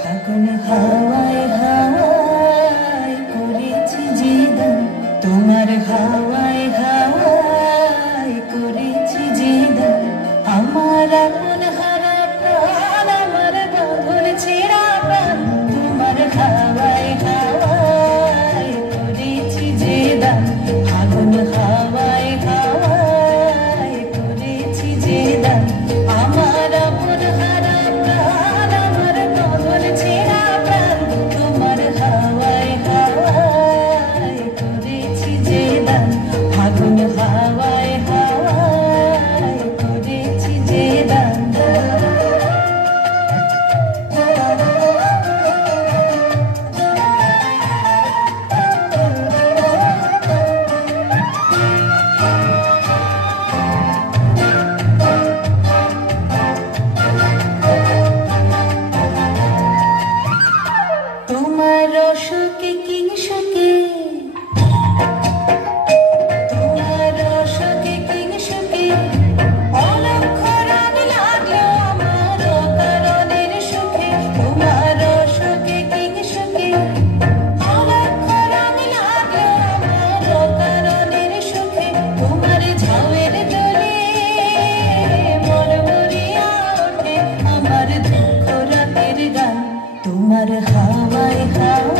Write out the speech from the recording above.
ফাগুন হাওয়ায় হাওয়ায় করেছি যে দান, তোমার হাওয়ায় হাওয়ায় করেছি যে দান। আমার আপন হারা প্রাণ, আমার বাঁধন ছেঁড়া প্রাণ, তোমার হাওয়ায় হাওয়ায় করেছি যে দান। ফাগুন হাওয়ায় হাওয়ায় করেছি যে দান। আমার আপন হারা প্রাণ, আমার বাঁধন ছেঁড়া প্রাণ, তোমার হাওয়ায় হাওয়ায় করেছি যে দান। ফাগুন হাওয়ায় হাওয়ায় করেছি যে দান। তোমার রসকে কিংসকে, তোমার রসকে কিংসকে অলক্ষ রাগ লাগলো আমার অকারণের সুখে। তোমার রসকে কিংসকে অলক্ষ রাগ লাগলো আমার অকারণের সুখে। তোমার ঝাউয়ের দোলে মন ভরিয়া ওঠে আমার দুঃখ রাতের গান। তোমার হাওয়ায় হাওয়ায়